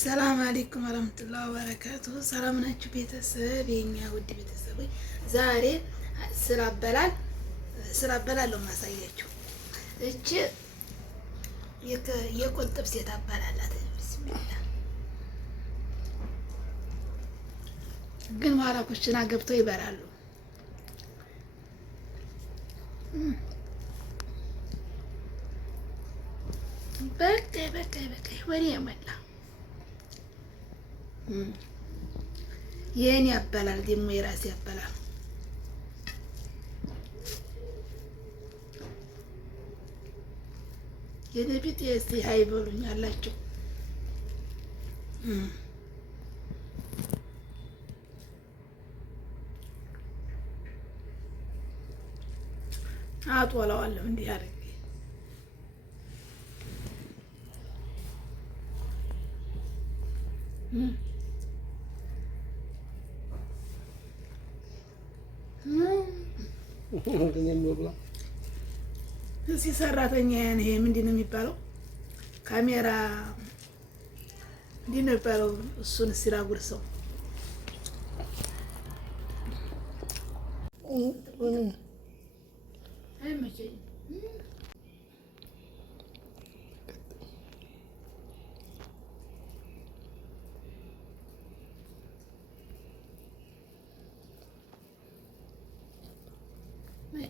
ሰላም አለይኩም ወራህመቱላሂ ወበረካቱሁ። ሰላም ናችሁ ቤተሰብ፣ የኛ ውድ ቤተሰቦች? ዛሬ ስራ አበላል ነው ማሳያችሁ። እቺ የቆንጥብ ሴት አበላላት። ቢስሚላህ ግን ኋላ ኩሽና ገብተው ይበላሉ። በቃ ወሬ የሞላ የኔ ያበላል ደግሞ የራሴ ያበላል። የኔ ቢጤ እስቲ ሀይ በሉኝ አላችሁ። አጥወላዋለሁ እንዲህ አድርጌ እዚህ ሰራተኛ ይሄ ምንድን ነው የሚባለው? ካሜራ ምንድን ነው የሚባለው? እሱን እስኪ ላጉርሰው። አይመቸኝም።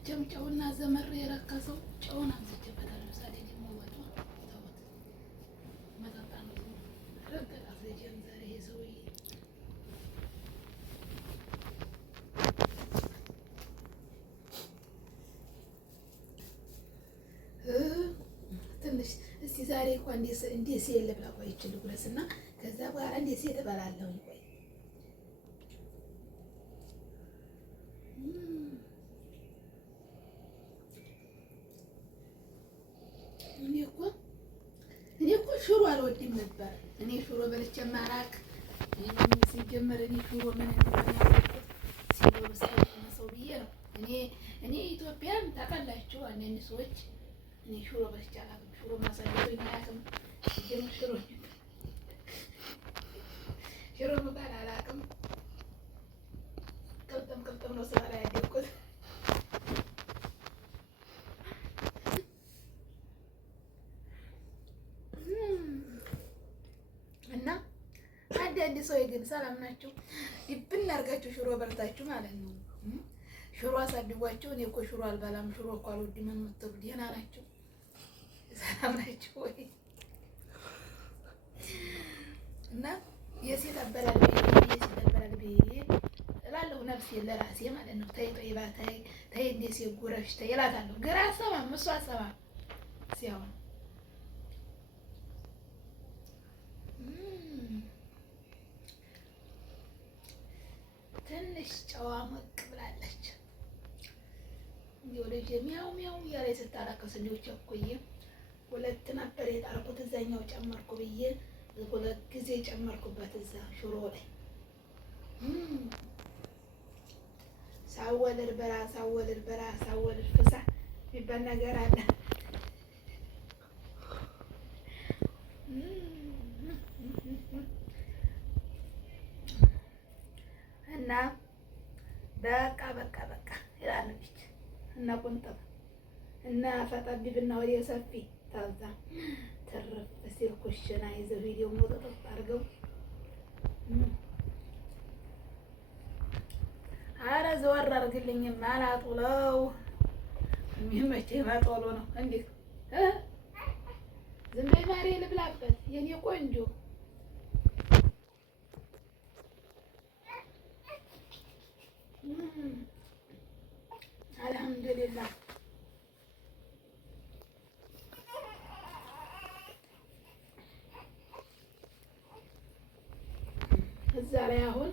መቼም ጨውና ዘመር የረከሰው ጨውን አብዝቼበታለሁ። ዛሬ ደግሞ ወጡ ተውት መጠጣ ነው ረገጣ ዘጀም ዛሬ ይሄ ሰውዬ ትንሽ እስቲ ዛሬ እንኳን እንዴ ሲል ልብላ ቆይቼ ልጉረስና ከዛ በኋላ እንዴ ሲል እበላለሁ። ቆይ እኔ እኮ ሽሮ አልወድም ነበር። እኔ ሽሮ በልቼ ማራክ ሲጀመር እኔ ሽሮ ምን እንደሆነ ሲበሉ ሳይሆን ብዬ ነው። እኔ ኢትዮጵያን ታውቃላችሁ፣ አንዳንድ ሰዎች እኔ ሽሮ በልቼ አላውቅም። ሽሮ ማሳደጎኝ አያውቅም። ሲጀመር ሽሮ መባል አላውቅም። ቅልጥም ነው ስበላ ያደግኩት። አንድ ሰው ግን ሰላም ናቸው ይብን አድርጋችሁ ሽሮ በልታችሁ ማለት ነው። ሽሮ አሳድጓቸው። እኔ እኮ ሽሮ አልበላም፣ ሽሮ እኮ አልወድም የምትሉ ደህና ናቸው? ሰላም ናቸው ወይ? እና የሴት አበላል እላለሁ ነፍሴ ለራሴ ማለት ነው። ተይ ጦይባ ተይ እንደ ሴት ጉረሽ ተይ እላታለሁ። ግራ አሰማም እሷ አሰማም ሲያውን ትንሽ ጨዋ ሞቅ ብላለች። እንዲሁ ልጅ ሚያው እያለ ስታለቅስ እንዲሁ ቸኩዬ ሁለት ነበር የጣልኩት፣ እዛኛው ጨመርኩ ብዬ ሁለት ጊዜ ጨመርኩበት እዛ ሽሮ ላይ። ሳወልድ በራ ሳወልድ ፍሳ የሚባል ነገር አለ። እና በቃ ይላል ልጅ እና ቁንጥብ እና ፈጠቢብና ወዲያ ሰፊ ታዛ ትርፍ ሲል ኩሽና ይዘው ቪዲዮ ሞተጥ አድርገው አረ ዘወር አድርግልኝ ማላጡለው የሚመቸኝ ማጦሎ ነው። እንዴት ዝም በይ ማሬ ልብላበት የኔ ቆንጆ። አልሐምዱሊላህ እዛ ላይ አሁን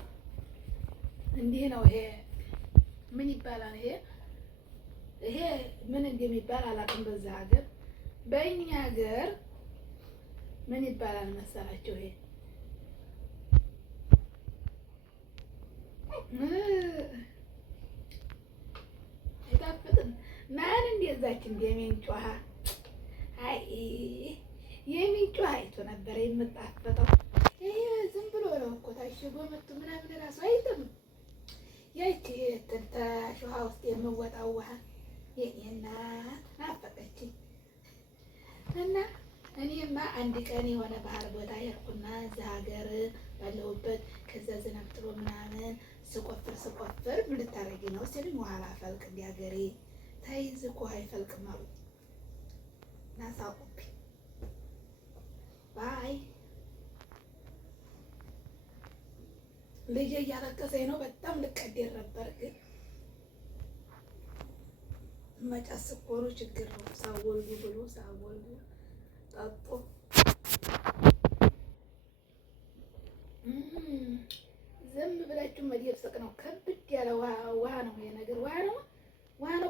እንዲህ ነው። ይሄ ምን ይባላል? ይሄ ምን እንደሚባል አላውቅም። በዛ ሀገር በእኛ ሀገር ምን ይባላል መሰላቸው? ይሄ አይጣፍጥም። ማን እንደዛች እንደሚንጮሃ አይ የሚንጮሃ አይቶ ነበር የምጣፈጠው። ይሄ እኮ ታሽጎ መጡ ምናምን እራሱ አይጥምም። ያቺ ተሾሃ ውስጥ የምወጣው ውሃ የኔ እናት ናፈቀችኝ። እና እኔማ አንድ ቀን የሆነ ባህር ቦታ ሄድኩና እዛ ሀገር ባለሁበት ከዛ ዝናብ ጥሎ ምናምን ስቆፍር ምን ልታረጊ ነው ሲሉኝ ውሃ ላፈልቅ እንደ ሀገሬ ተይዝ እኮ ውሃ አይፈልቅም አሉ እና ሳቁብኝ። ባይ ልጄ እያለቀሰኝ ነው። በጣም ልቀደር ነበር ግን መጨስ እኮ ነው ችግር ነው። ሳወልዱ ብሎ ሳወልዱ ጠጡ። ዝም ብላችሁ መደብሰቅ ነው። ከብድ ያለ ውሃ ነው። ይሄ ነገር ውሃ ነው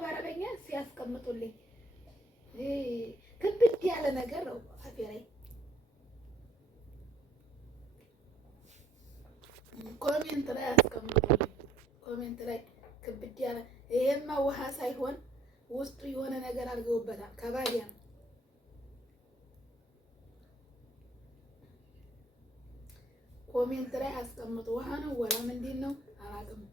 በአረበኛ ሲያስቀምጡልኝ ክብድ ያለ ነገር ነው አፌ ላይ። ኮሜንት ላይ አስቀምጡልኝ። ኮሜንት ላይ ክብድ ያለ ይሄማ ውሃ ሳይሆን ውስጡ የሆነ ነገር አድርገውበታል። ከባዲያ ነው። ኮሜንት ላይ አስቀምጡ። ውሃ ነው ወላ ምንድን ነው አላውቅም።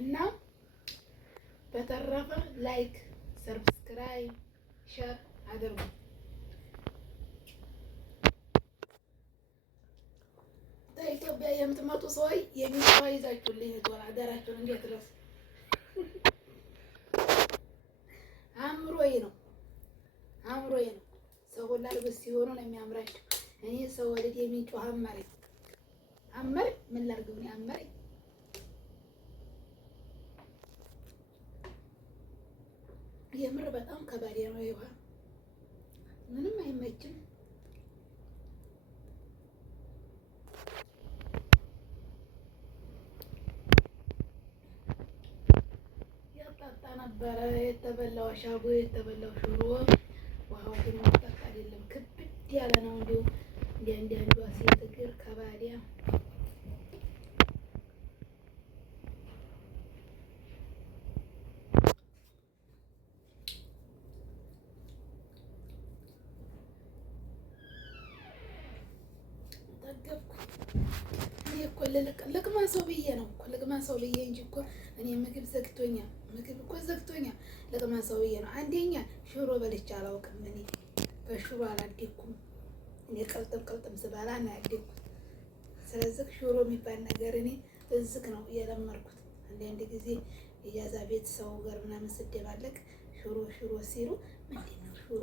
እና በተረፈ ላይክ፣ ሰብስክራይብ፣ ሸር አድርጉ። ኢትዮጵያ የምትመጡ ሰዎች የሚሰዋ ይዛችሁልኝ ቶላ አደራችሁን እንዴት ድረስ አእምሮዬ ነው ሰው ሁላ ልብስ ሲሆኑ ነው የሚያምራቸው። እኔ ሰው ወልድ የሚጮህ አመረኝ ምን ላድርገው ነው አመረኝ። የምር በጣም ከባድ ነው። ይዋ ምንም አይመችም። ያጣጣ ነበረ የተበላው አሻቦ የተበላው ሽሮ። ውሃው ግን መጠጥ አይደለም፣ ክብድ ያለ ነው። እንዲሁ እንዲያንዷ ሴት እግር ከባዲያ ልቅማ ሰው ብዬ ነው እኮ ልቅማ ሰው ብዬ እንጂ እኮ እኔ ምግብ ዘግቶኛል። ልቅማ ሰው ብዬ ነው። አንደኛ ሽሮ በልቼ አላውቅም። እኔ በሽሮ አላደኩም። እኔ ቅልጥም ስበላ ነው ያደኩት። ስለዚህ ሽሮ የሚባል ነገር እኔ እዝግ ነው የለመድኩት። አንዳንድ ጊዜ የጃዛ ቤት ሰው ጋር ምናምን ስደባለቅ ሽሮ ሲሉ ምንድን ነው ሽሮ